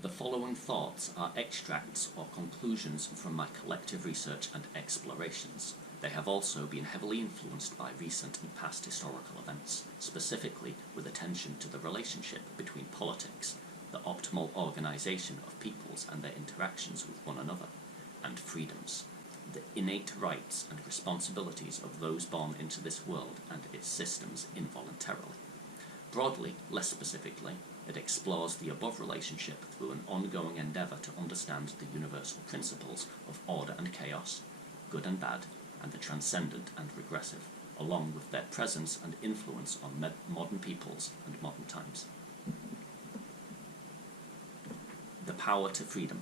The following thoughts are extracts or conclusions from my collective research and explorations. They have also been heavily influenced by recent and past historical events, specifically with attention to the relationship between politics, the optimal organisation of peoples and their interactions with one another, and freedoms, the innate rights and responsibilities of those born into this world and its systems involuntarily. Broadly, less specifically, it explores the above relationship through an ongoing endeavour to understand the universal principles of order and chaos, good and bad, and the transcendent and regressive, along with their presence and influence on modern peoples and modern times. The power to freedom.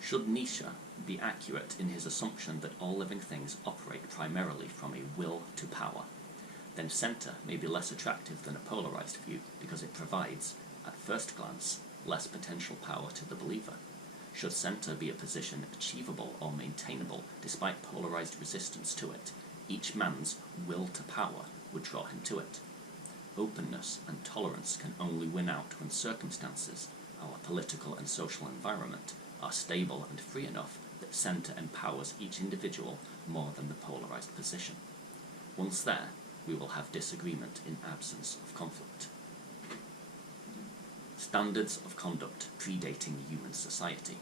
Should Nietzsche be accurate in his assumption that all living things operate primarily from a will to power, then centre may be less attractive than a polarised view because it provides, at first glance, less potential power to the believer. Should centre be a position achievable or maintainable despite polarised resistance to it, each man's will to power would draw him to it. Openness and tolerance can only win out when circumstances, our political and social environment, are stable and free enough that centre empowers each individual more than the polarised position. Once there, we will have disagreement in absence of conflict. Standards of conduct predating human society.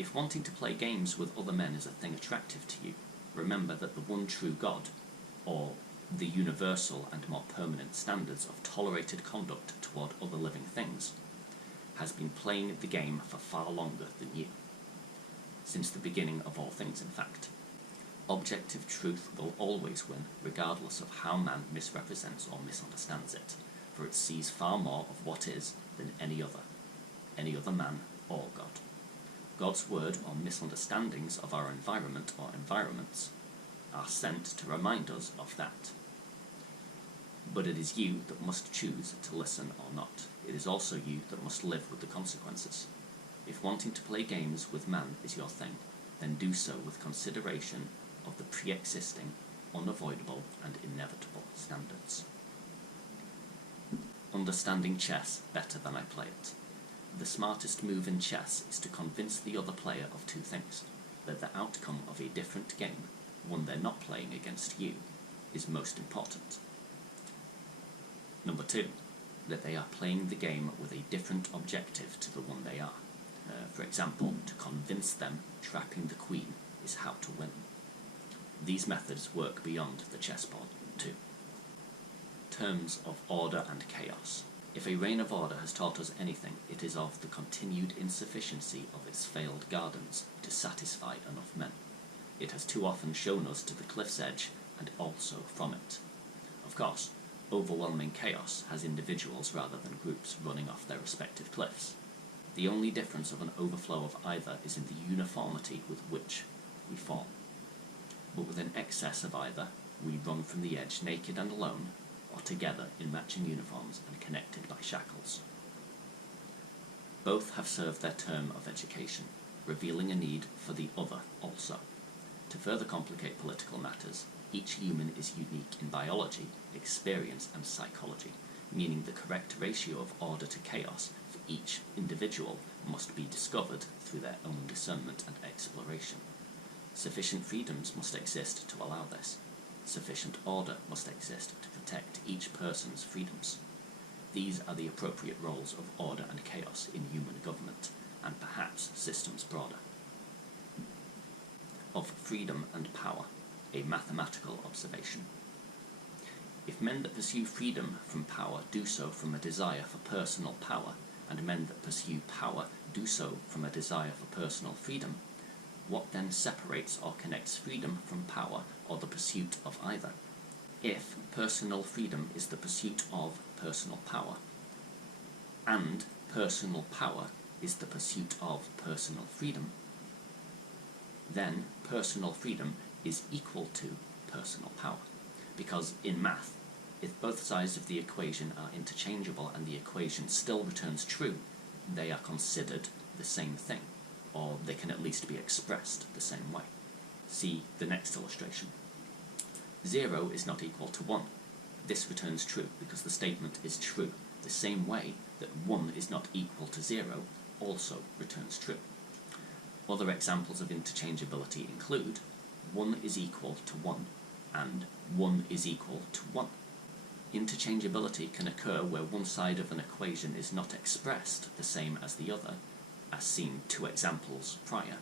If wanting to play games with other men is a thing attractive to you, remember that the one true God, or the universal and more permanent standards of tolerated conduct toward other living things, has been playing the game for far longer than you. Since the beginning of all things, in fact. Objective truth will always win, regardless of how man misrepresents or misunderstands it, for it sees far more of what is than any other man or God. God's word or misunderstandings of our environment or environments are sent to remind us of that. But it is you that must choose to listen or not. It is also you that must live with the consequences. If wanting to play games with man is your thing, then do so with consideration of the pre-existing, unavoidable and inevitable standards. Understanding chess better than I play it. The smartest move in chess is to convince the other player of two things: that the outcome of a different game, one they're not playing against you, is most important. Number 2, that they are playing the game with a different objective to the one they are. For example, to convince them trapping the queen is how to win. These methods work beyond the chessboard too. Terms of order and chaos. If a reign of order has taught us anything, it is of the continued insufficiency of its failed gardens to satisfy enough men. It has too often shown us to the cliff's edge and also from it. Of course, overwhelming chaos has individuals rather than groups running off their respective cliffs. The only difference of an overflow of either is in the uniformity with which we fall. But with an excess of either, we run from the edge naked and alone, or together in matching uniforms and connected by shackles. Both have served their term of education, revealing a need for the other also. To further complicate political matters, each human is unique in biology, experience and psychology, meaning the correct ratio of order to chaos for each individual must be discovered through their own discernment and exploration. Sufficient freedoms must exist to allow this. Sufficient order must exist to protect each person's freedoms. These are the appropriate roles of order and chaos in human government, and perhaps systems broader. Of freedom and power, a mathematical observation. If men that pursue freedom from power do so from a desire for personal power, and men that pursue power do so from a desire for personal freedom, what then separates or connects freedom from power or the pursuit of either? If personal freedom is the pursuit of personal power, and personal power is the pursuit of personal freedom, then personal freedom is equal to personal power. Because in math, if both sides of the equation are interchangeable and the equation still returns true, they are considered the same thing, or they can at least be expressed the same way. See the next illustration. 0 is not equal to 1. This returns true because the statement is true, the same way that 1 is not equal to 0 also returns true. Other examples of interchangeability include 1 is equal to 1 and 1 is equal to 1. Interchangeability can occur where one side of an equation is not expressed the same as the other, as seen 2 examples prior,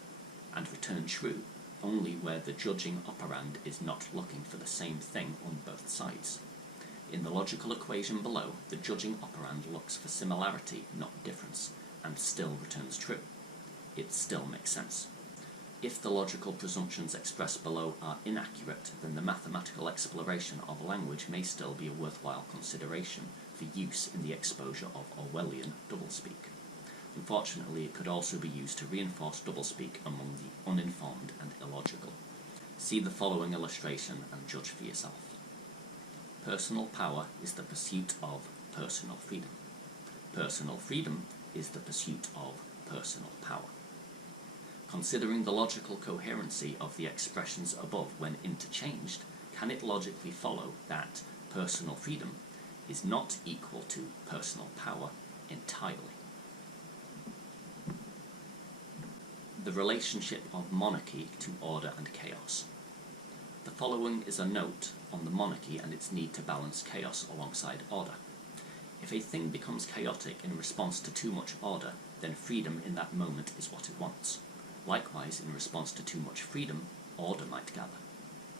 and return true only where the judging operand is not looking for the same thing on both sides. In the logical equation below, the judging operand looks for similarity, not difference, and still returns true. It still makes sense. If the logical presumptions expressed below are inaccurate, then the mathematical exploration of language may still be a worthwhile consideration for use in the exposure of Orwellian doublespeak. Unfortunately, it could also be used to reinforce doublespeak among the uninformed and illogical. See the following illustration and judge for yourself. Personal power is the pursuit of personal freedom. Personal freedom is the pursuit of personal power. Considering the logical coherency of the expressions above when interchanged, can it logically follow that personal freedom is not equal to personal power entirely? The relationship of monarchy to order and chaos. The following is a note on the monarchy and its need to balance chaos alongside order. If a thing becomes chaotic in response to too much order, then freedom in that moment is what it wants. Likewise, in response to too much freedom, order might gather.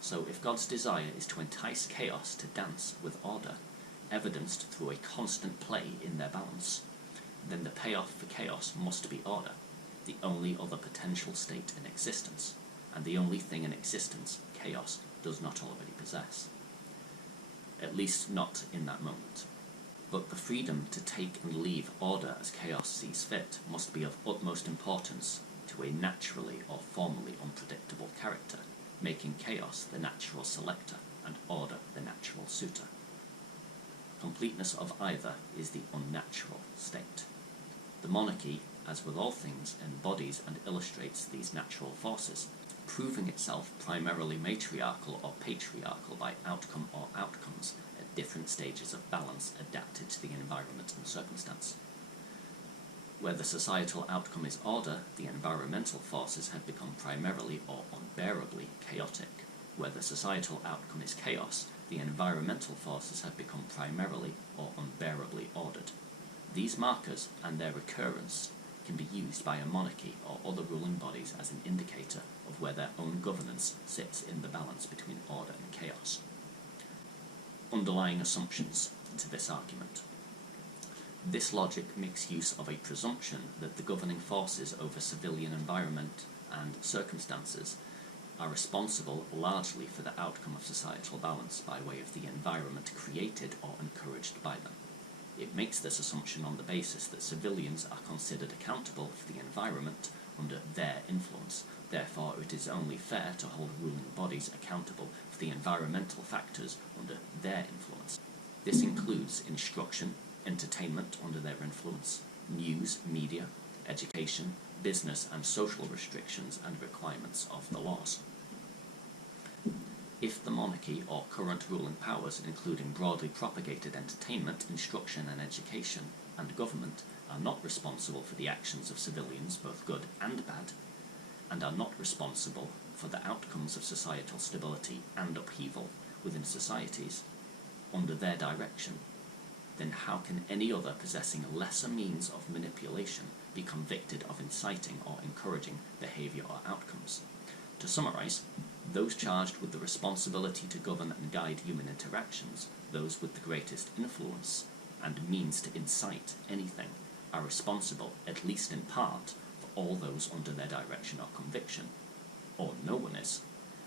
So if God's desire is to entice chaos to dance with order, evidenced through a constant play in their balance, then the payoff for chaos must be order, the only other potential state in existence, and the only thing in existence chaos does not already possess. At least not in that moment. But the freedom to take and leave order as chaos sees fit must be of utmost importance to a naturally or formally unpredictable character, making chaos the natural selector and order the natural suitor. Completeness of either is the unnatural state. The monarchy, as with all things, embodies and illustrates these natural forces, proving itself primarily matriarchal or patriarchal by outcome or outcomes at different stages of balance adapted to the environment and circumstance. Where the societal outcome is order, the environmental forces have become primarily or unbearably chaotic. Where the societal outcome is chaos, the environmental forces have become primarily or unbearably ordered. These markers and their recurrence can be used by a monarchy or other ruling bodies as an indicator of where their own governance sits in the balance between order and chaos. Underlying assumptions to this argument. This logic makes use of a presumption that the governing forces over civilian environment and circumstances are responsible largely for the outcome of societal balance by way of the environment created or encouraged by them. It makes this assumption on the basis that civilians are considered accountable for the environment under their influence. Therefore, it is only fair to hold ruling bodies accountable for the environmental factors under their influence. This includes instruction, entertainment under their influence, news, media, education, business and social restrictions and requirements of the laws. If the monarchy or current ruling powers, including broadly propagated entertainment, instruction and education, and government, are not responsible for the actions of civilians, both good and bad, and are not responsible for the outcomes of societal stability and upheaval within societies under their direction, then how can any other possessing lesser means of manipulation be convicted of inciting or encouraging behaviour or outcomes? To summarise, those charged with the responsibility to govern and guide human interactions, those with the greatest influence and means to incite anything, are responsible, at least in part, for all those under their direction or conviction, or no one is,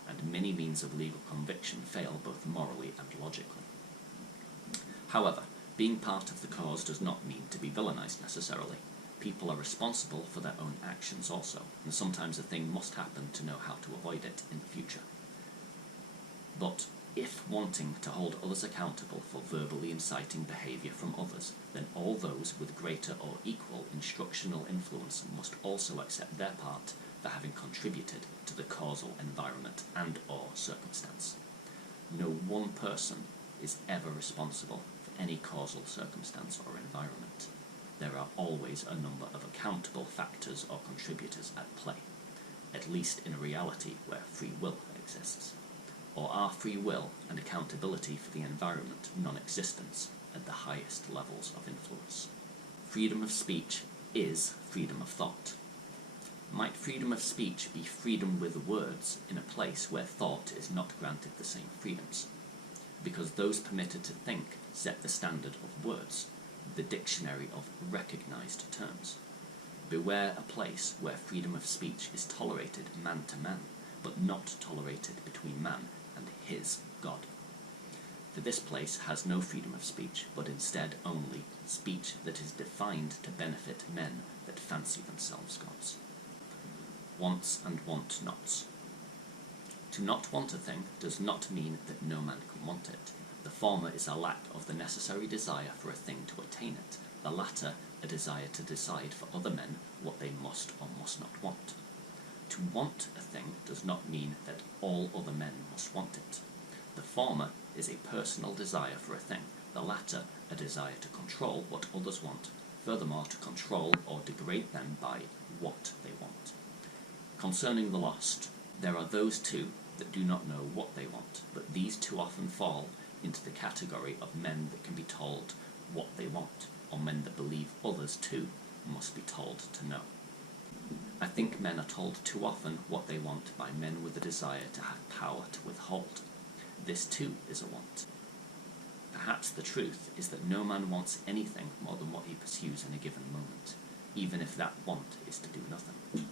and many means of legal conviction fail both morally and logically. However, being part of the cause does not mean to be villainized necessarily. People are responsible for their own actions also, and sometimes a thing must happen to know how to avoid it in the future. But if wanting to hold others accountable for verbally inciting behaviour from others, then all those with greater or equal instructional influence must also accept their part for having contributed to the causal environment and or circumstance. No one person is ever responsible for any causal circumstance or environment. there are always a number of accountable factors or contributors at play, at least in a reality where free will exists. Or are free will and accountability for the environment non-existent at the highest levels of influence? Freedom of speech is freedom of thought. Might freedom of speech be freedom with words in a place where thought is not granted the same freedoms? Because those permitted to think set the standard of words, the dictionary of recognized terms. Beware a place where freedom of speech is tolerated man to man, but not tolerated between man and his God. For this place has no freedom of speech, but instead only speech that is defined to benefit men that fancy themselves gods. Wants and want-nots. To not want a thing does not mean that no man can want it. The former is a lack of the necessary desire for a thing to attain it, the latter a desire to decide for other men what they must or must not want. To want a thing does not mean that all other men must want it. The former is a personal desire for a thing, the latter a desire to control what others want, furthermore to control or degrade them by what they want. Concerning the lost, there are those too that do not know what they want, but these too often fall into the category of men that can be told what they want, or men that believe others too must be told to know. I think men are told too often what they want by men with a desire to have power to withhold. This too is a want. Perhaps the truth is that no man wants anything more than what he pursues in a given moment, even if that want is to do nothing.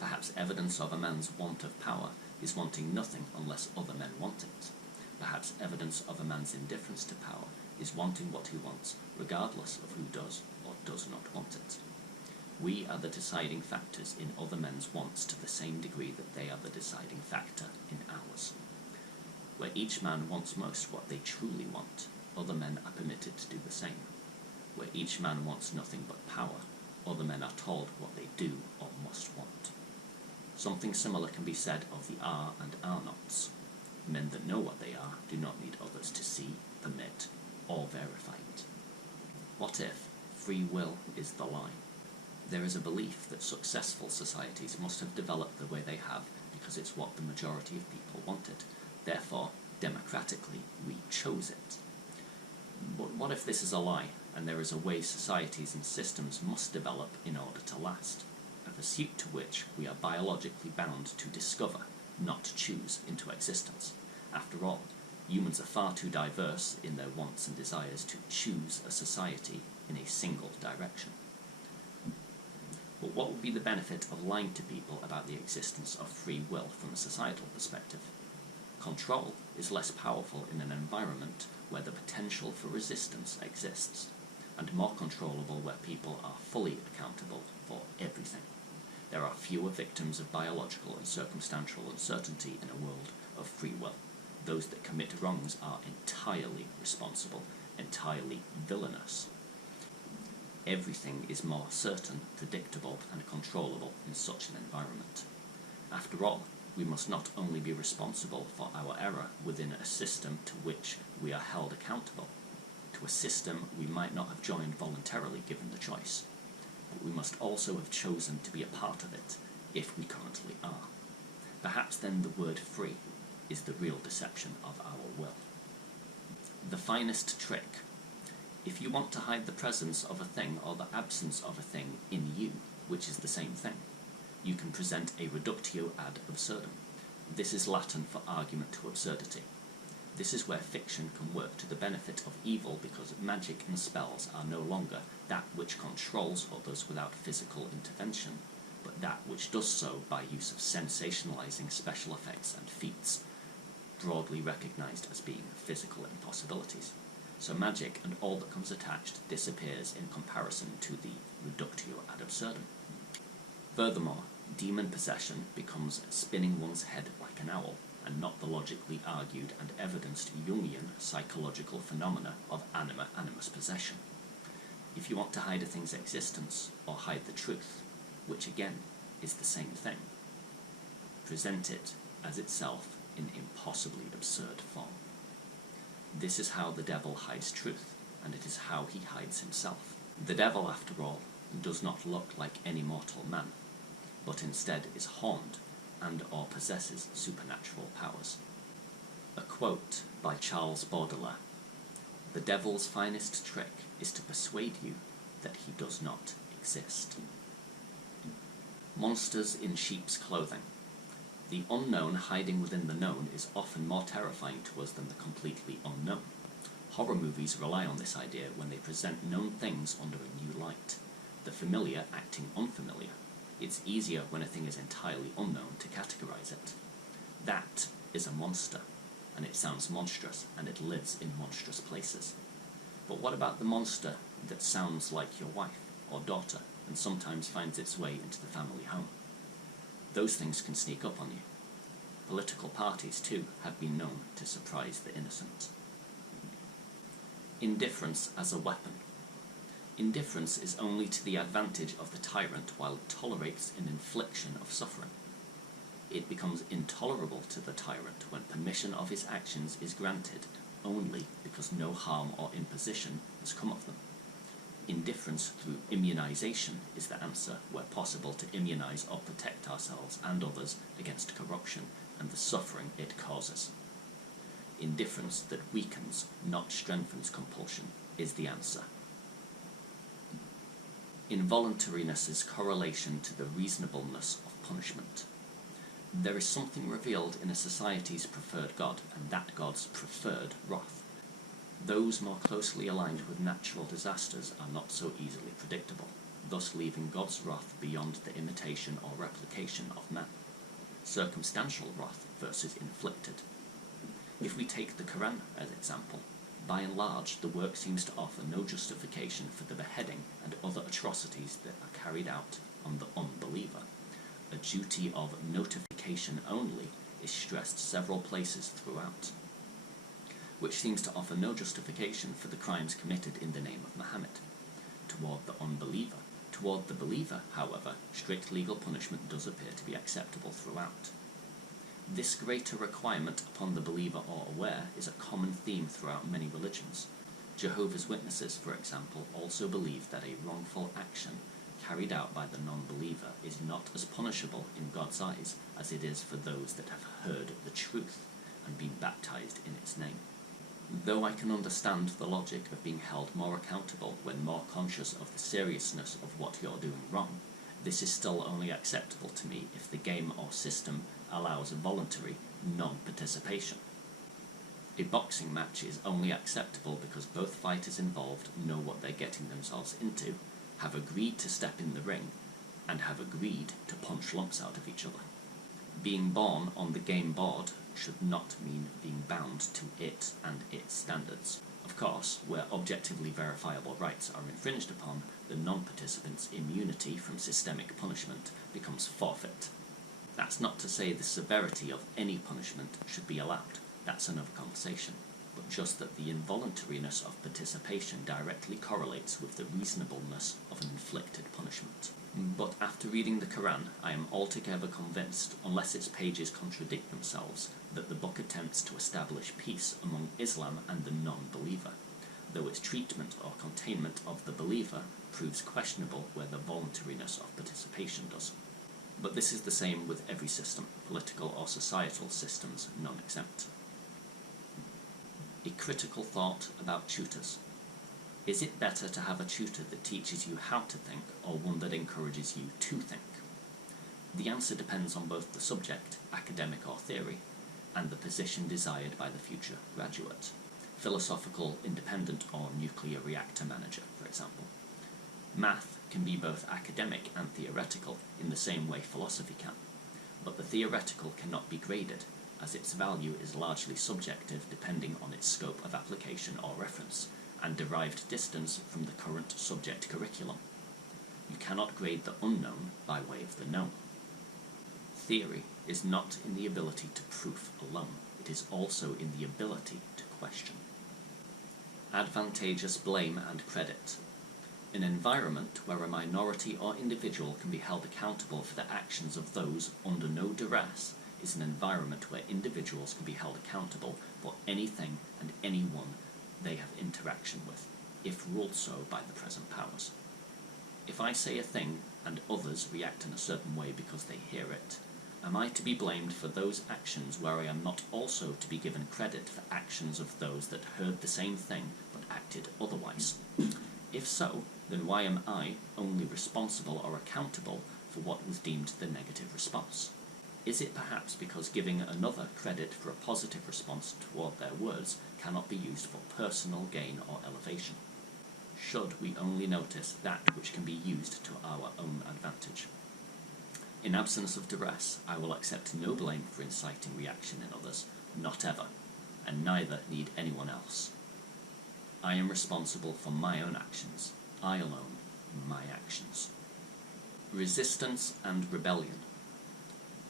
Perhaps evidence of a man's want of power is wanting nothing unless other men want it. Perhaps evidence of a man's indifference to power is wanting what he wants, regardless of who does or does not want it. We are the deciding factors in other men's wants to the same degree that they are the deciding factor in ours. Where each man wants most what they truly want, other men are permitted to do the same. Where each man wants nothing but power, other men are told what they do or must want. Something similar can be said of the are and are nots. Men that know what they are do not need others to see, permit, or verify it. What if free will is the lie? There is a belief that successful societies must have developed the way they have because it's what the majority of people wanted. Therefore, democratically, we chose it. But what if this is a lie, and there is a way societies and systems must develop in order to last? A pursuit to which we are biologically bound to discover, not choose into existence. After all, humans are far too diverse in their wants and desires to choose a society in a single direction. But what would be the benefit of lying to people about the existence of free will from a societal perspective? Control is less powerful in an environment where the potential for resistance exists, and more controllable where people are fully accountable for everything. There are fewer victims of biological and circumstantial uncertainty in a world of free will. Those that commit wrongs are entirely responsible, entirely villainous. Everything is more certain, predictable, and controllable in such an environment. After all, we must not only be responsible for our error within a system to which we are held accountable, to a system we might not have joined voluntarily given the choice, but we must also have chosen to be a part of it, if we currently are. Perhaps then the word free is the real deception of our will. The finest trick. If you want to hide the presence of a thing or the absence of a thing in you, which is the same thing, you can present a reductio ad absurdum. This is Latin for argument to absurdity. This is where fiction can work to the benefit of evil because magic and spells are no longer that which controls others without physical intervention, but that which does so by use of sensationalizing special effects and feats, broadly recognized as being physical impossibilities. So magic and all that comes attached disappears in comparison to the reductio ad absurdum. Furthermore, demon possession becomes spinning one's head like an owl, and not the logically argued and evidenced Jungian psychological phenomena of anima-animus possession. If you want to hide a thing's existence, or hide the truth, which again is the same thing, present it as itself in impossibly absurd form. This is how the devil hides truth, and it is how he hides himself. The devil, after all, does not look like any mortal man, but instead is horned and or possesses supernatural powers. A quote by Charles Baudelaire: "The devil's finest trick is to persuade you that he does not exist." Monsters in sheep's clothing. The unknown hiding within the known is often more terrifying to us than the completely unknown. Horror movies rely on this idea when they present known things under a new light, the familiar acting unfamiliar. It's easier when a thing is entirely unknown to categorize it. That is a monster, and it sounds monstrous, and it lives in monstrous places. But what about the monster that sounds like your wife or daughter, and sometimes finds its way into the family home? Those things can sneak up on you. Political parties, too, have been known to surprise the innocent. Indifference as a weapon. Indifference is only to the advantage of the tyrant while it tolerates an infliction of suffering. It becomes intolerable to the tyrant when permission of his actions is granted only because no harm or imposition has come of them. Indifference through immunization is the answer where possible to immunize or protect ourselves and others against corruption and the suffering it causes. Indifference that weakens, not strengthens compulsion, is the answer. Involuntariness's correlation to the reasonableness of punishment. There is something revealed in a society's preferred God, and that God's preferred wrath. Those more closely aligned with natural disasters are not so easily predictable, thus leaving God's wrath beyond the imitation or replication of man. Circumstantial wrath versus inflicted. If we take the Quran as example, by and large the work seems to offer no justification for the beheading and other atrocities that are carried out on the unbeliever. A duty of notification only is stressed several places throughout, which seems to offer no justification for the crimes committed in the name of Muhammad. Toward the unbeliever. Toward the believer, however, strict legal punishment does appear to be acceptable throughout. This greater requirement upon the believer or aware is a common theme throughout many religions. Jehovah's Witnesses, for example, also believe that a wrongful action carried out by the non-believer is not as punishable in God's eyes as it is for those that have heard the truth and been baptized in its name. Though I can understand the logic of being held more accountable when more conscious of the seriousness of what you're doing wrong, this is still only acceptable to me if the game or system allows voluntary non-participation. A boxing match is only acceptable because both fighters involved know what they're getting themselves into, have agreed to step in the ring, and have agreed to punch lumps out of each other. Being born on the game board should not mean being bound to it and its standards. Of course, where objectively verifiable rights are infringed upon, the non-participant's immunity from systemic punishment becomes forfeit. That's not to say the severity of any punishment should be allowed, that's another conversation, but just that the involuntariness of participation directly correlates with the reasonableness of an inflicted punishment. But after reading the Quran, I am altogether convinced, unless its pages contradict themselves, that the book attempts to establish peace among Islam and the non-believer, though its treatment or containment of the believer proves questionable where the voluntariness of participation does. But this is the same with every system, political or societal systems non-exempt. A critical thought about tutors. Is it better to have a tutor that teaches you how to think, or one that encourages you to think? The answer depends on both the subject, academic or theory, and the position desired by the future graduate. Philosophical independent or nuclear reactor manager, for example. Math can be both academic and theoretical in the same way philosophy can, but the theoretical cannot be graded, as its value is largely subjective depending on its scope of application or reference, and derived distance from the current subject curriculum. You cannot grade the unknown by way of the known. Theory is not in the ability to proof alone, it is also in the ability to question. Advantageous blame and credit. An environment where a minority or individual can be held accountable for the actions of those under no duress is an environment where individuals can be held accountable for anything and anyone they have interaction with, if ruled so by the present powers. if I say a thing and others react in a certain way because they hear it, am I to be blamed for those actions where I am not also to be given credit for actions of those that heard the same thing but acted otherwise? If so, then why am I only responsible or accountable for what was deemed the negative response? Is it perhaps because giving another credit for a positive response toward their words cannot be used for personal gain or elevation? Should we only notice that which can be used to our own advantage? In absence of duress, I will accept no blame for inciting reaction in others, not ever, and neither need anyone else. I am responsible for my own actions, I alone, my actions. Resistance and rebellion.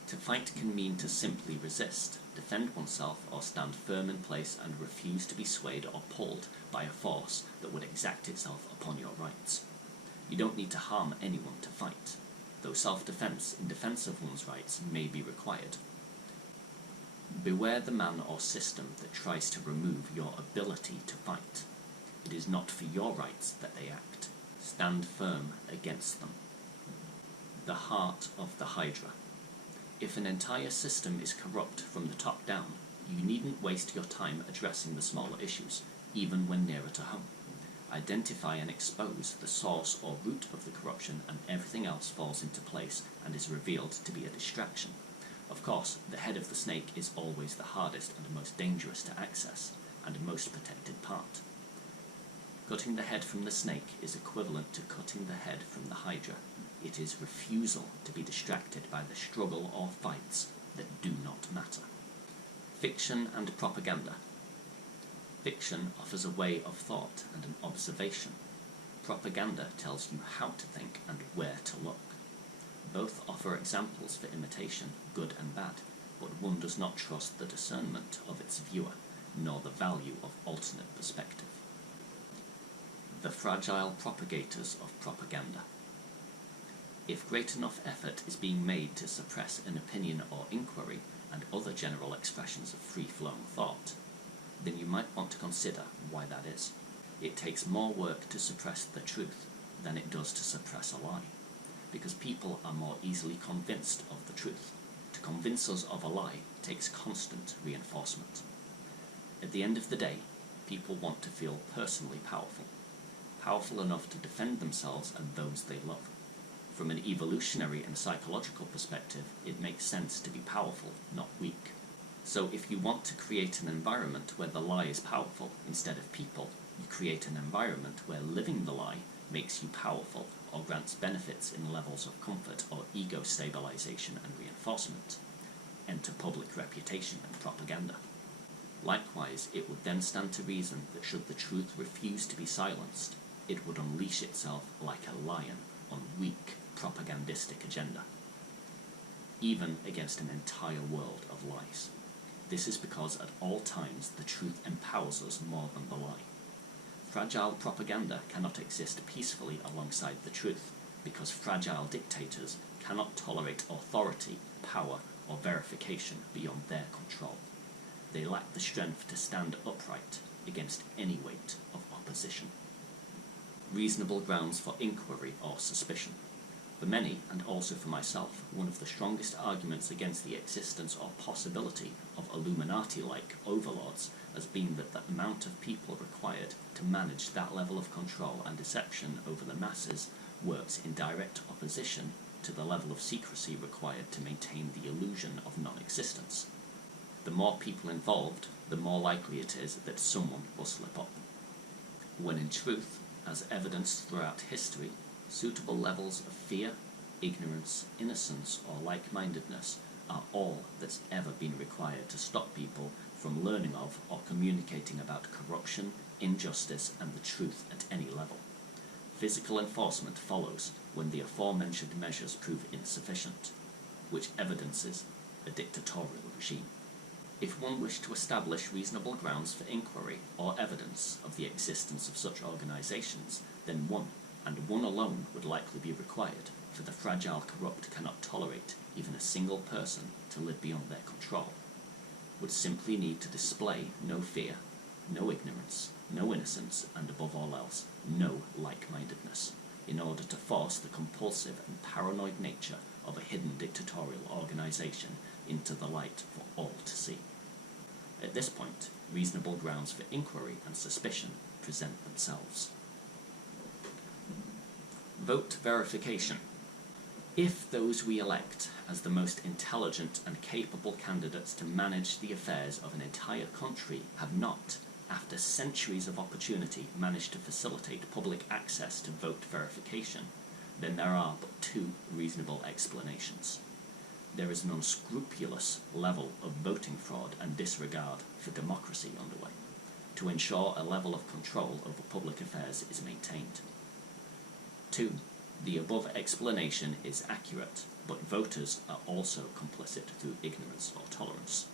To fight can mean to simply resist, defend oneself, or stand firm in place and refuse to be swayed or pulled by a force that would exact itself upon your rights. You don't need to harm anyone to fight, though self-defense in defense of one's rights may be required. Beware the man or system that tries to remove your ability to fight. It is not for your rights that they act. Stand firm against them. The heart of the Hydra. If an entire system is corrupt from the top down, you needn't waste your time addressing the smaller issues, even when nearer to home. Identify and expose the source or root of the corruption, and everything else falls into place and is revealed to be a distraction. Of course, the head of the snake is always the hardest and most dangerous to access, and most protected part. Cutting the head from the snake is equivalent to cutting the head from the Hydra. It is refusal to be distracted by the struggle or fights that do not matter. Fiction and propaganda. Fiction offers a way of thought and an observation. Propaganda tells you how to think and where to look. Both offer examples for imitation, good and bad, but one does not trust the discernment of its viewer, nor the value of alternate perspective. The fragile propagators of propaganda. If great enough effort is being made to suppress an opinion or inquiry and other general expressions of free-flowing thought, then you might want to consider why that is. It takes more work to suppress the truth than it does to suppress a lie, because people are more easily convinced of the truth. To convince us of a lie takes constant reinforcement. At the end of the day, people want to feel personally powerful, powerful enough to defend themselves and those they love. From an evolutionary and psychological perspective, it makes sense to be powerful, not weak. So if you want to create an environment where the lie is powerful instead of people, you create an environment where living the lie makes you powerful or grants benefits in levels of comfort or ego stabilization and reinforcement. Enter public reputation and propaganda. Likewise, it would then stand to reason that should the truth refuse to be silenced, it would unleash itself like a lion on weak propagandistic agenda, even against an entire world of lies. This is because at all times the truth empowers us more than the lie. Fragile propaganda cannot exist peacefully alongside the truth, because fragile dictators cannot tolerate authority, power, or verification beyond their control. They lack the strength to stand upright against any weight of opposition. Reasonable grounds for inquiry or suspicion. For many, and also for myself, one of the strongest arguments against the existence or possibility of Illuminati-like overlords has been that the amount of people required to manage that level of control and deception over the masses works in direct opposition to the level of secrecy required to maintain the illusion of non-existence. The more people involved, the more likely it is that someone will slip up. When in truth, as evidenced throughout history, suitable levels of fear, ignorance, innocence, or like-mindedness are all that's ever been required to stop people from learning of or communicating about corruption, injustice, and the truth at any level. Physical enforcement follows when the aforementioned measures prove insufficient, which evidences a dictatorial regime. If one wished to establish reasonable grounds for inquiry or evidence of the existence of such organizations, then one, and one alone, would likely be required, for the fragile corrupt cannot tolerate even a single person to live beyond their control, would simply need to display no fear, no ignorance, no innocence, and above all else, no like-mindedness. in order to force the compulsive and paranoid nature of a hidden dictatorial organisation into the light for all to see. At this point, reasonable grounds for inquiry and suspicion present themselves. Vote verification. If those we elect as the most intelligent and capable candidates to manage the affairs of an entire country have not, after centuries of opportunity, managed to facilitate public access to vote verification, then there are but two reasonable explanations. There is an unscrupulous level of voting fraud and disregard for democracy underway, to ensure a level of control over public affairs is maintained. 2. The above explanation is accurate, but voters are also complicit through ignorance or tolerance.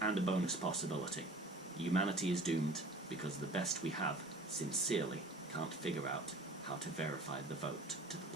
And a bonus possibility. Humanity is doomed because the best we have, sincerely, can't figure out how to verify the vote to the